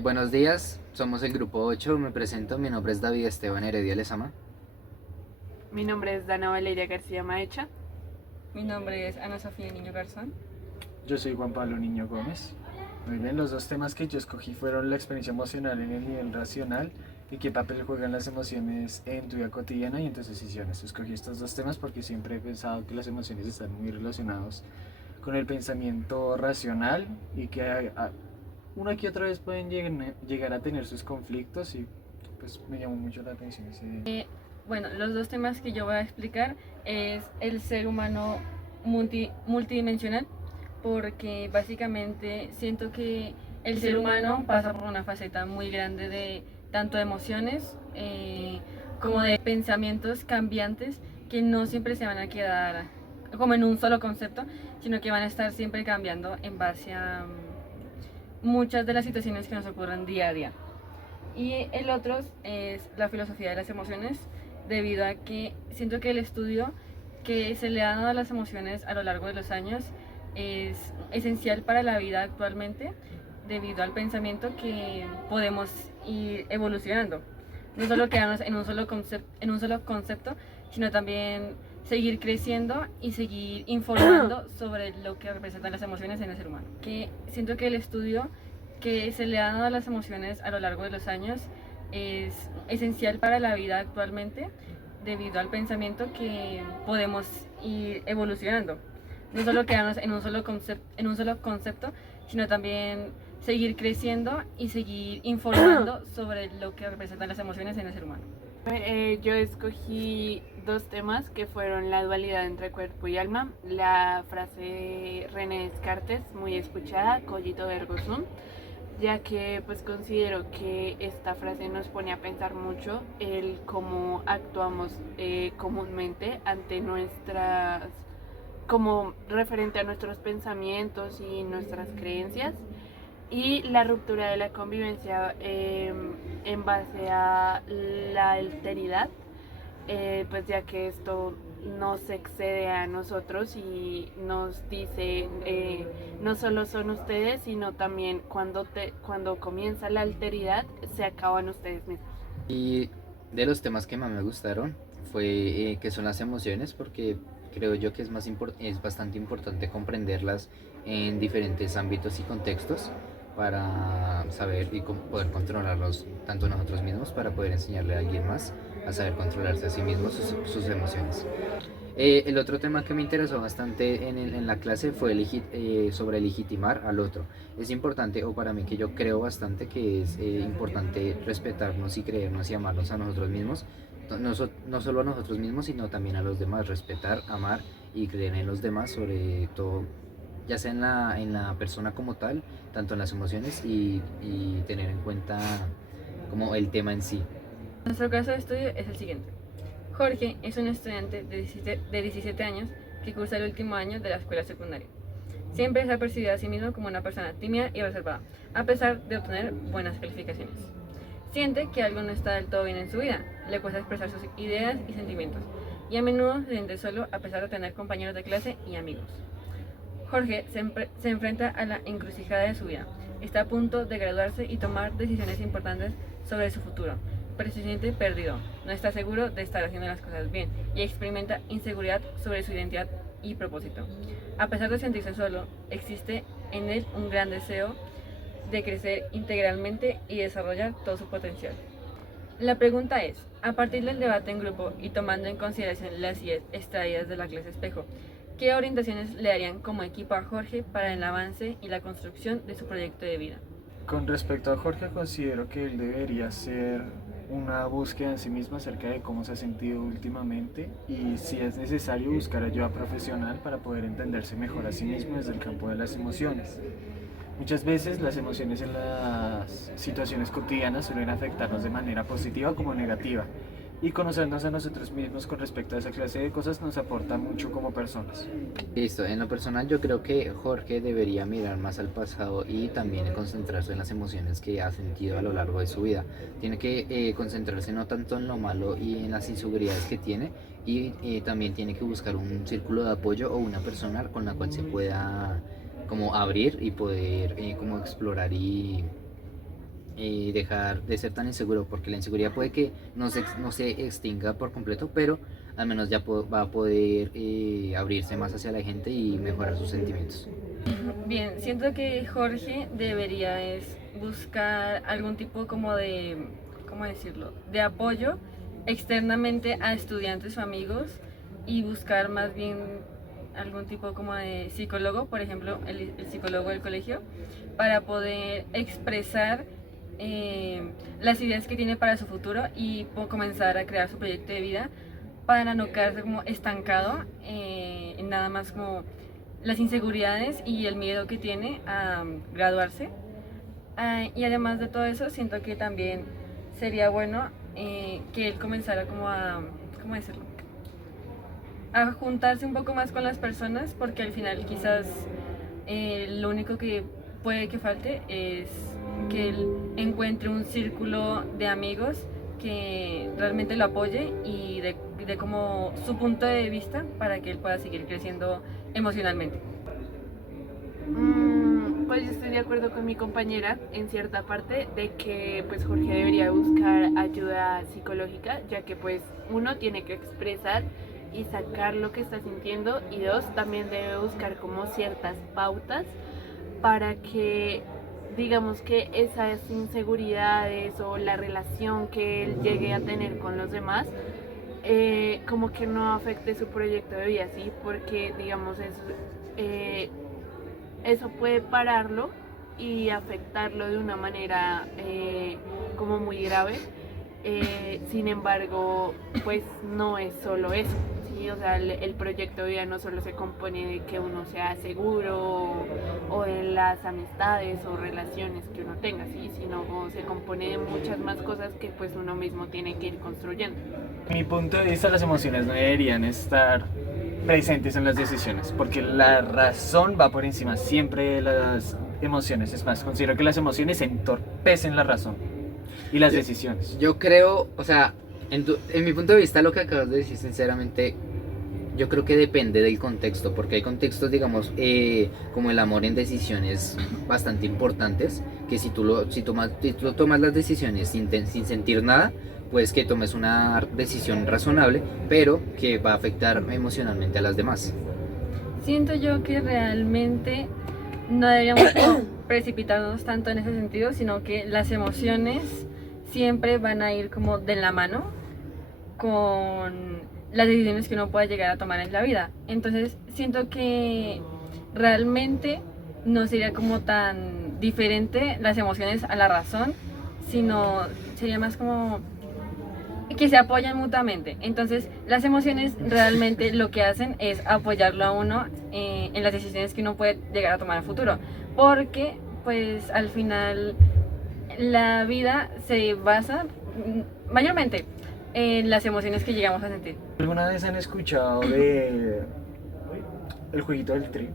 Buenos días, somos el grupo 8. Me presento, mi nombre es David Esteban Heredia Lezama. Mi nombre es Dana Valeria García Maecha. Mi nombre es Ana Sofía Niño Garzón. Yo soy Juan Pablo Niño Gómez. Muy bien, los dos temas que yo escogí fueron la experiencia emocional en el nivel racional y qué papel juegan las emociones en tu vida cotidiana y en tus decisiones. Escogí estos dos temas porque siempre he pensado que las emociones están muy relacionados con el pensamiento racional y que una que otra vez pueden llegar a tener sus conflictos y pues me llamó mucho la atención ese... Bueno, los dos temas que yo voy a explicar es el ser humano multidimensional, porque básicamente siento que el ser humano pasa por una faceta muy grande de tanto de emociones como de pensamientos cambiantes que no siempre se van a quedar como en un solo concepto, sino que van a estar siempre cambiando en base a muchas de las situaciones que nos ocurren día a día. Y el otro es la filosofía de las emociones, debido a que siento que el estudio que se le ha dado a las emociones a lo largo de los años es esencial para la vida actualmente, debido al pensamiento que podemos ir evolucionando. No solo quedarnos en un solo concepto, sino también seguir creciendo y seguir informando sobre lo que representan las emociones en el ser humano. Que siento que el estudio que se le ha dado a las emociones a lo largo de los años es esencial para la vida actualmente, debido al pensamiento que podemos ir evolucionando. No solo quedarnos en un solo concepto, sino también seguir creciendo y seguir informando sobre lo que representan las emociones en el ser humano. Yo escogí dos temas que fueron la dualidad entre cuerpo y alma, la frase de René Descartes, muy escuchada, cogito ergo sum, ya que pues considero que esta frase nos pone a pensar mucho el cómo actuamos comúnmente ante nuestras, como referente a nuestros pensamientos y nuestras creencias, y la ruptura de la convivencia en base a la alteridad, pues ya que esto nos excede a nosotros y nos dice no solo son ustedes, sino también cuando comienza la alteridad se acaban ustedes mismos. Y de los temas que más me gustaron fue que son las emociones, porque creo yo que es bastante importante comprenderlas en diferentes ámbitos y contextos para saber y poder controlarlos tanto nosotros mismos, para poder enseñarle a alguien más a saber controlarse a sí mismo sus emociones. El otro tema que me interesó bastante en la clase fue sobre legitimar al otro. Es importante, o para mí que yo creo bastante que es importante respetarnos y creernos y amarnos a nosotros mismos, no solo a nosotros mismos, sino también a los demás. Respetar, amar y creer en los demás, sobre todo, ya sea en la persona como tal, tanto en las emociones y tener en cuenta como el tema en sí. Nuestro caso de estudio es el siguiente. Jorge es un estudiante de 17 años que cursa el último año de la escuela secundaria. Siempre se ha percibido a sí mismo como una persona tímida y reservada, a pesar de obtener buenas calificaciones. Siente que algo no está del todo bien en su vida, le cuesta expresar sus ideas y sentimientos, y a menudo se siente solo a pesar de tener compañeros de clase y amigos. Jorge se enfrenta a la encrucijada de su vida. Está a punto de graduarse y tomar decisiones importantes sobre su futuro, pero se siente perdido, no está seguro de estar haciendo las cosas bien y experimenta inseguridad sobre su identidad y propósito. A pesar de sentirse solo, existe en él un gran deseo de crecer integralmente y desarrollar todo su potencial. La pregunta es, a partir del debate en grupo y tomando en consideración las ideas extraídas de la clase espejo, ¿qué orientaciones le darían como equipo a Jorge para el avance y la construcción de su proyecto de vida? Con respecto a Jorge, considero que él debería hacer una búsqueda en sí mismo acerca de cómo se ha sentido últimamente y si es necesario buscar ayuda profesional para poder entenderse mejor a sí mismo desde el campo de las emociones. Muchas veces las emociones en las situaciones cotidianas suelen afectarnos de manera positiva como negativa, y conocernos a nosotros mismos con respecto a esa clase de cosas nos aporta mucho como personas. Listo, en lo personal yo creo que Jorge debería mirar más al pasado y también concentrarse en las emociones que ha sentido a lo largo de su vida. Tiene que concentrarse no tanto en lo malo y en las inseguridades que tiene, y también tiene que buscar un círculo de apoyo o una persona con la cual se pueda como abrir y poder como explorar y dejar de ser tan inseguro, porque la inseguridad puede que no se extinga por completo, pero al menos ya va a poder abrirse más hacia la gente y mejorar sus sentimientos. Bien, siento que Jorge debería es buscar algún tipo como de, ¿cómo decirlo?, de apoyo externamente a estudiantes o amigos y buscar más bien algún tipo como de psicólogo, por ejemplo, el psicólogo del colegio, para poder expresar las ideas que tiene para su futuro y comenzar a crear su proyecto de vida para no quedarse como estancado en nada más como las inseguridades y el miedo que tiene a graduarse. Y además de todo eso, siento que también sería bueno que él comenzara como a, ¿cómo decirlo?, a juntarse un poco más con las personas, porque al final quizás lo único que puede que falte es que él encuentre un círculo de amigos que realmente lo apoye y de como su punto de vista para que él pueda seguir creciendo emocionalmente. Pues yo estoy de acuerdo con mi compañera en cierta parte de que pues Jorge debería buscar ayuda psicológica, ya que pues uno tiene que expresar y sacar lo que está sintiendo, y dos, también debe buscar como ciertas pautas para que digamos que esas inseguridades o la relación que él llegue a tener con los demás como que no afecte su proyecto de vida, ¿sí? Porque digamos eso puede pararlo y afectarlo de una manera como muy grave. Sin embargo, pues no es solo eso, ¿sí? O sea, el proyecto de vida no solo se compone de que uno sea seguro o de las amistades o relaciones que uno tenga, ¿sí? Sino se compone de muchas más cosas que pues uno mismo tiene que ir construyendo. En mi punto de vista, las emociones no deberían estar presentes en las decisiones, porque la razón va por encima siempre de las emociones. Es más, considero que las emociones entorpecen la razón y las decisiones. Yo creo, o sea, en mi punto de vista, lo que acabas de decir, sinceramente, yo creo que depende del contexto, porque hay contextos, digamos, como el amor en decisiones bastante importantes, que si tú tomas las decisiones sin sentir nada, pues que tomes una decisión razonable, pero que va a afectar emocionalmente a las demás. Siento yo que realmente no deberíamos como precipitarnos tanto en ese sentido, sino que las emociones siempre van a ir como de la mano con las decisiones que uno pueda llegar a tomar en la vida. Entonces siento que realmente no sería como tan diferente las emociones a la razón, sino sería más como que se apoyan mutuamente. Entonces las emociones realmente lo que hacen es apoyarlo a uno en las decisiones que uno puede llegar a tomar a futuro, porque pues al final la vida se basa mayormente en las emociones que llegamos a sentir. ¿Alguna vez han escuchado de el jueguito del tren?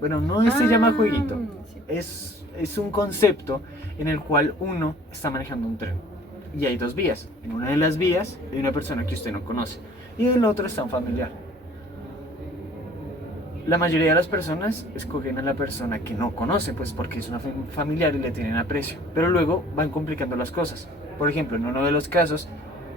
Bueno, no se llama jueguito, Sí. es un concepto en el cual uno está manejando un tren y hay dos vías. En una de las vías hay una persona que usted no conoce y en la otra está un familiar. La mayoría de las personas escogen a la persona que no conoce, pues porque es una familiar y le tienen aprecio, pero luego van complicando las cosas. Por ejemplo, en uno de los casos,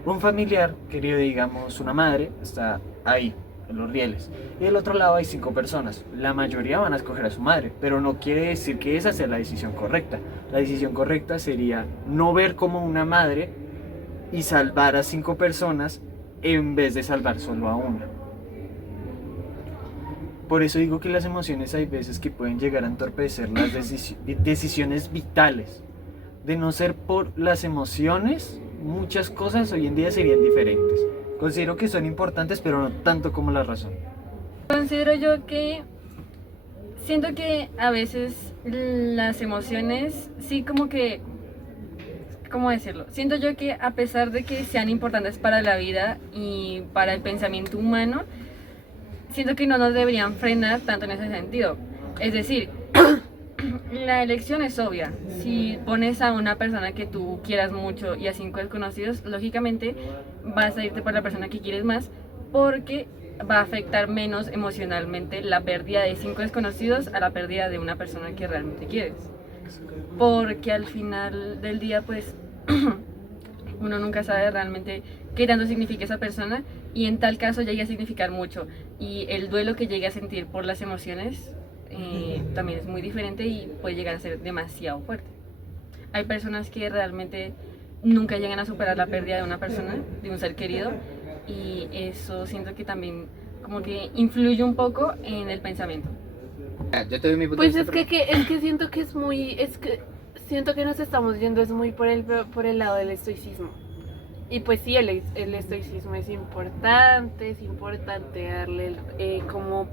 un familiar, querido, digamos una madre, está ahí, en los rieles, y del otro lado hay 5 personas. La mayoría van a escoger a su madre, pero no quiere decir que esa sea la decisión correcta. La decisión correcta sería no ver como una madre y salvar a 5 personas en vez de salvar solo a una. Por eso digo que las emociones hay veces que pueden llegar a entorpecer las decisiones vitales. De no ser por las emociones, muchas cosas hoy en día serían diferentes. Considero que son importantes, pero no tanto como la razón. Considero yo que siento que a veces las emociones sí como que, ¿cómo decirlo? Siento yo que a pesar de que sean importantes para la vida y para el pensamiento humano, siento que no nos deberían frenar tanto en ese sentido. Es decir, la elección es obvia. Si pones a una persona que tú quieras mucho y a 5 desconocidos, lógicamente vas a irte por la persona que quieres más, porque va a afectar menos emocionalmente la pérdida de 5 desconocidos a la pérdida de una persona que realmente quieres. Porque al final del día, pues, uno nunca sabe realmente qué tanto significa esa persona, y en tal caso llegue a significar mucho. Y el duelo que llegue a sentir por las emociones también es muy diferente y puede llegar a ser demasiado fuerte. Hay personas que realmente nunca llegan a superar la pérdida de una persona, de un ser querido, y eso siento que también como que influye un poco en el pensamiento. Yo te doy mi punto Pues de es vista, que siento que es muy, es que siento que nos estamos yendo es muy por el lado del estoicismo. Y pues sí, el estoicismo es importante darle como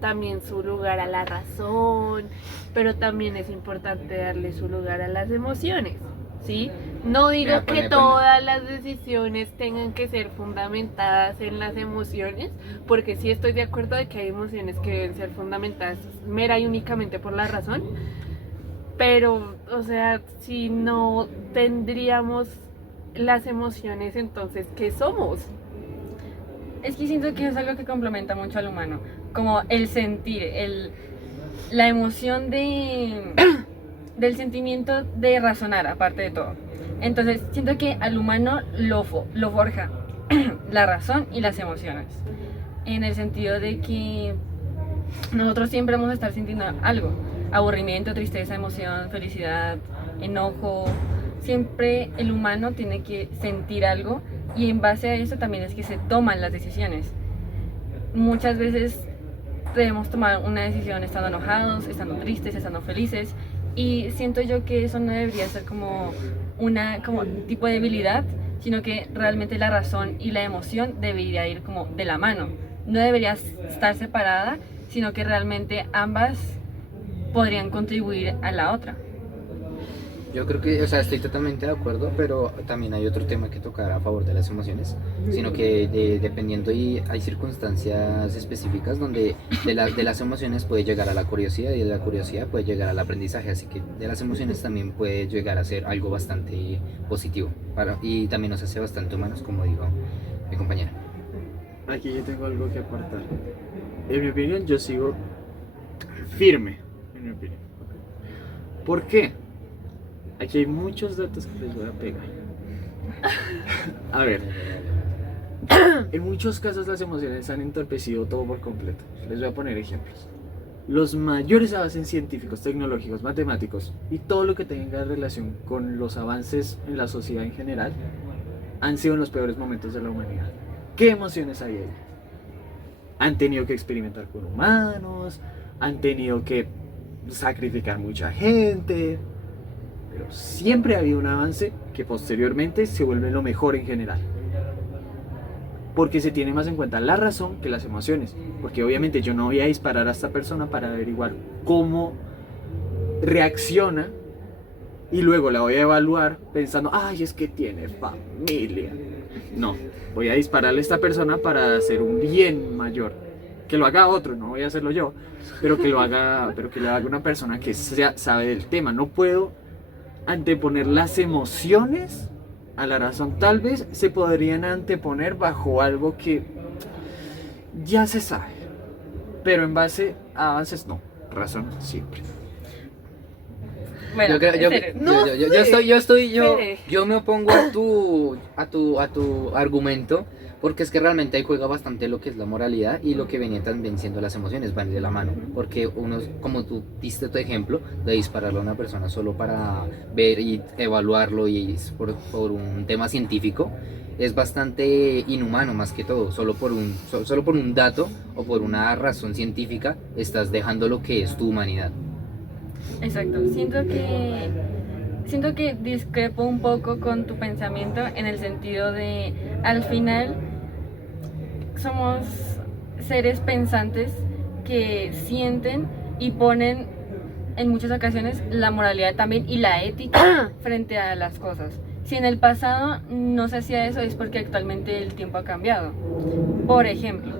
también su lugar a la razón, pero también es importante darle su lugar a las emociones, ¿sí? No digo Mira, que todas las decisiones tengan que ser fundamentadas en las emociones, porque sí estoy de acuerdo de que hay emociones que deben ser fundamentadas mera y únicamente por la razón, pero, o sea, si no tendríamos las emociones, entonces, ¿qué somos? Es que siento que es algo que complementa mucho al humano, como el sentir, la emoción del sentimiento de razonar, aparte de todo. Entonces, siento que al humano lo forja la razón y las emociones, en el sentido de que nosotros siempre vamos a estar sintiendo algo, aburrimiento, tristeza, emoción, felicidad, enojo. Siempre el humano tiene que sentir algo, y en base a eso también es que se toman las decisiones. Muchas veces debemos tomar una decisión estando enojados, estando tristes, estando felices, y siento yo que eso no debería ser como como tipo de debilidad, sino que realmente la razón y la emoción debería ir como de la mano. No debería estar separada, sino que realmente ambas podrían contribuir a la otra. yo creo que, o sea, estoy totalmente de acuerdo, pero también hay otro tema que tocar a favor de las emociones, sino que dependiendo, y hay circunstancias específicas donde de las emociones puede llegar a la curiosidad, y de la curiosidad puede llegar al aprendizaje, así que de las emociones también puede llegar a ser algo bastante positivo y también nos hace bastante humanos, como digo mi compañera. Aquí yo tengo algo que aportar. En mi opinión, yo sigo firme, en mi opinión. ¿Por qué? Aquí hay muchos datos que les voy a pegar. A ver, en muchos casos las emociones han entorpecido todo por completo. Les voy a poner ejemplos. Los mayores avances científicos, tecnológicos, matemáticos y todo lo que tenga relación con los avances en la sociedad en general han sido en los peores momentos de la humanidad. ¿Qué emociones hay ahí? Han tenido que experimentar con humanos, han tenido que sacrificar mucha gente, pero siempre ha habido un avance que posteriormente se vuelve lo mejor en general. Porque se tiene más en cuenta la razón que las emociones. Porque obviamente yo no voy a disparar a esta persona para averiguar cómo reacciona y luego la voy a evaluar pensando, ay, es que tiene familia. No, voy a dispararle a esta persona para hacer un bien mayor. Que lo haga otro, no voy a hacerlo yo, pero que lo haga una persona que sabe del tema. No puedo anteponer las emociones a la razón. Tal vez se podrían anteponer bajo algo que ya se sabe, pero en base a avances no, razón siempre. Bueno, Yo me opongo a tu argumento, porque es que realmente ahí juega bastante lo que es la moralidad y lo que venía también siendo las emociones, van de la mano, porque uno, como tú diste tu ejemplo de dispararle a una persona solo para ver y evaluarlo y por un tema científico, es bastante inhumano más que todo. Solo por un dato o por una razón científica estás dejando lo que es tu humanidad. Exacto, siento que discrepo un poco con tu pensamiento, en el sentido de, al final somos seres pensantes que sienten y ponen en muchas ocasiones la moralidad también y la ética frente a las cosas. Si en el pasado no se hacía eso, es porque actualmente el tiempo ha cambiado. Por ejemplo,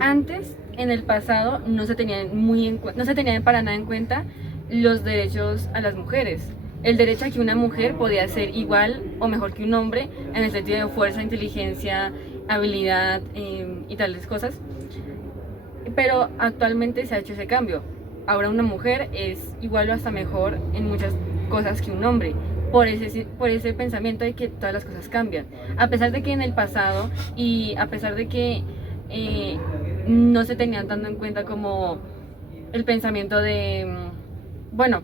antes, en el pasado, no se tenían para nada en cuenta los derechos a las mujeres. El derecho a que una mujer podía ser igual o mejor que un hombre en el sentido de fuerza, inteligencia, habilidad y tales cosas. Pero actualmente se ha hecho ese cambio. Ahora una mujer es igual o hasta mejor en muchas cosas que un hombre. Por ese pensamiento de que todas las cosas cambian. A pesar de que en el pasado y a pesar de que no se tenían tanto en cuenta como el pensamiento de, bueno,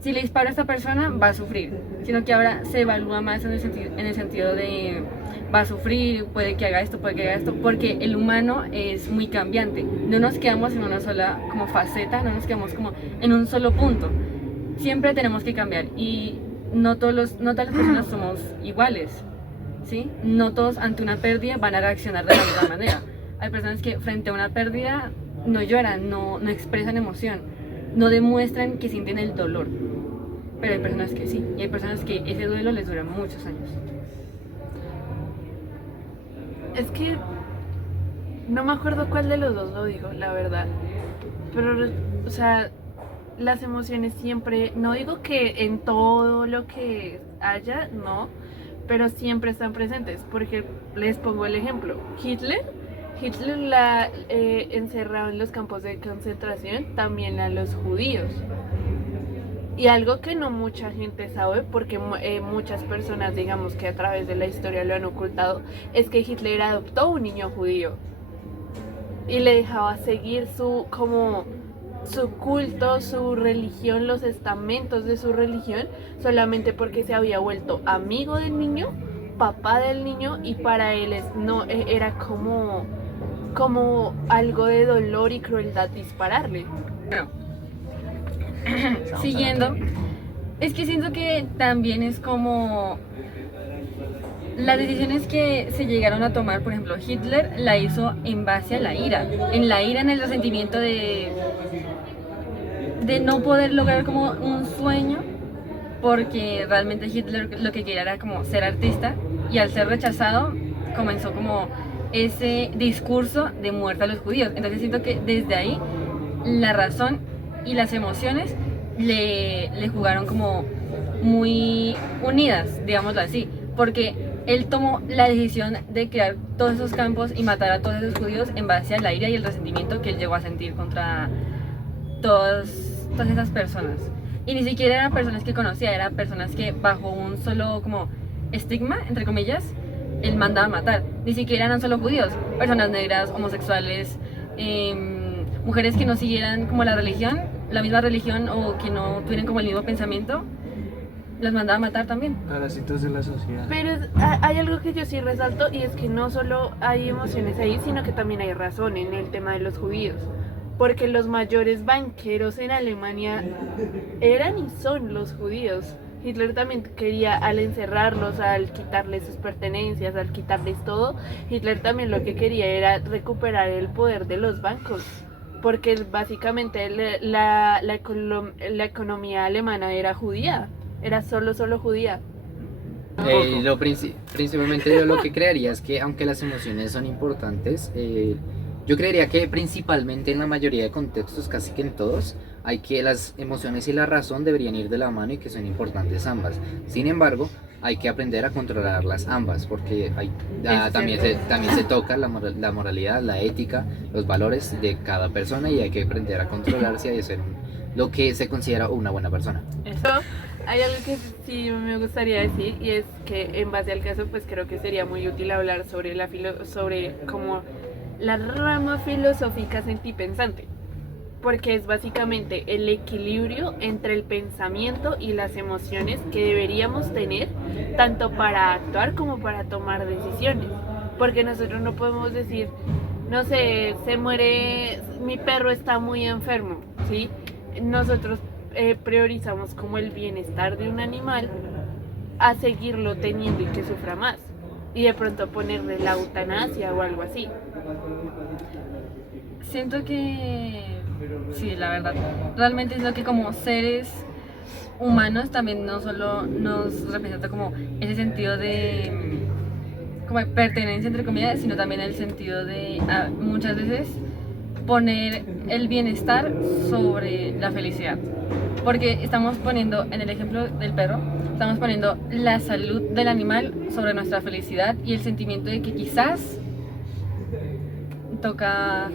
si le disparo a esta persona va a sufrir, sino que ahora se evalúa más en el sentido de va a sufrir, puede que haga esto, puede que haga esto, porque el humano es muy cambiante. No nos quedamos en una sola como faceta, no nos quedamos como en un solo punto. Siempre tenemos que cambiar y no todas las personas somos iguales, ¿sí? No todos ante una pérdida van a reaccionar de la misma manera. Hay personas que frente a una pérdida no lloran, no expresan emoción, no demuestran que sienten el dolor. Pero hay personas que sí, y hay personas que ese duelo les dura muchos años. Es que no me acuerdo cuál de los dos lo dijo, la verdad. Pero, o sea, las emociones siempre, no digo que en todo lo que haya, no, pero siempre están presentes. Porque les pongo el ejemplo, Hitler la encerraba en los campos de concentración, también a los judíos. Y algo que no mucha gente sabe, porque muchas personas, digamos que a través de la historia lo han ocultado, es que Hitler adoptó un niño judío y le dejaba seguir su culto, su religión, los estamentos de su religión, solamente porque se había vuelto amigo del niño, papá del niño, y para él era como algo de dolor y crueldad dispararle. Bueno, siguiendo, es que siento que también es como las decisiones que se llegaron a tomar. Por ejemplo, Hitler la hizo en base a la ira, en el resentimiento de no poder lograr como un sueño, porque realmente Hitler lo que quería era como ser artista, y al ser rechazado comenzó como ese discurso de muerte a los judíos. Entonces siento que desde ahí la razón y las emociones le jugaron como muy unidas, digámoslo así, porque él tomó la decisión de crear todos esos campos y matar a todos esos judíos en base a la ira y el resentimiento que él llegó a sentir contra todas esas personas. Y ni siquiera eran personas que conocía, eran personas que bajo un solo como estigma, entre comillas, él mandaba a matar. Ni siquiera eran solo judíos, personas negras, homosexuales, mujeres que no siguieran como la misma religión, o que no tuvieran como el mismo pensamiento, los mandaba a matar también. Parásitos de la sociedad. Pero hay algo que yo sí resalto, y es que no solo hay emociones ahí, sino que también hay razón en el tema de los judíos. Porque los mayores banqueros en Alemania eran y son los judíos. Hitler también quería, al encerrarlos, al quitarles sus pertenencias, al quitarles todo, Hitler también lo que quería era recuperar el poder de los bancos. Porque básicamente la economía alemana era judía, era solo judía. Principalmente yo lo que creería es que, aunque las emociones son importantes, yo creería que principalmente en la mayoría de contextos, casi que en todos, hay que las emociones y la razón deberían ir de la mano y que son importantes ambas. Sin embargo, hay que aprender a controlarlas ambas, porque también se toca la moralidad, la ética, los valores de cada persona, y hay que aprender a controlarse y a ser lo que se considera una buena persona. Eso, hay algo que sí me gustaría decir, y es que en base al caso, pues creo que sería muy útil hablar sobre como la rama filosófica sentipensante, porque es básicamente el equilibrio entre el pensamiento y las emociones que deberíamos tener, tanto para actuar como para tomar decisiones. Porque nosotros no podemos decir, no sé, se muere, mi perro está muy enfermo, ¿sí? Nosotros priorizamos como el bienestar de un animal a seguirlo teniendo y que sufra más, y de pronto ponerle la eutanasia o algo así. Siento que sí, la verdad, realmente es lo que como seres humanos también no solo nos representa como ese sentido de como de pertenencia, entre comillas, sino también el sentido de muchas veces poner el bienestar sobre la felicidad, porque estamos poniendo, en el ejemplo del perro, estamos poniendo la salud del animal sobre nuestra felicidad y el sentimiento de que quizás toca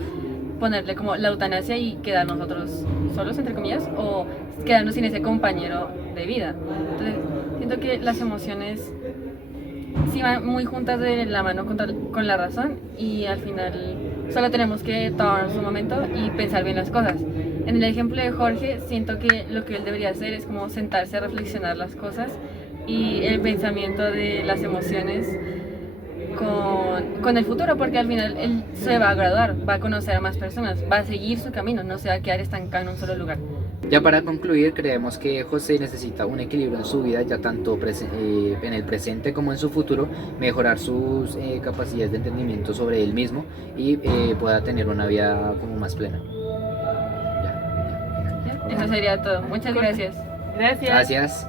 ponerle como la eutanasia y quedar nosotros solos, entre comillas, o quedarnos sin ese compañero de vida. Entonces, siento que las emociones sí van muy juntas de la mano con la razón y al final solo tenemos que tomarnos un momento y pensar bien las cosas. En el ejemplo de Jorge, siento que lo que él debería hacer es como sentarse a reflexionar las cosas y el pensamiento de las emociones con el futuro, porque al final él se va a graduar, va a conocer a más personas, va a seguir su camino, no se va a quedar estancado en un solo lugar. Ya para concluir, creemos que José necesita un equilibrio en su vida, ya tanto en el presente como en su futuro, mejorar sus capacidades de entendimiento sobre él mismo y pueda tener una vida como más plena. Ya, Eso sería todo. Muchas gracias. Gracias. Gracias.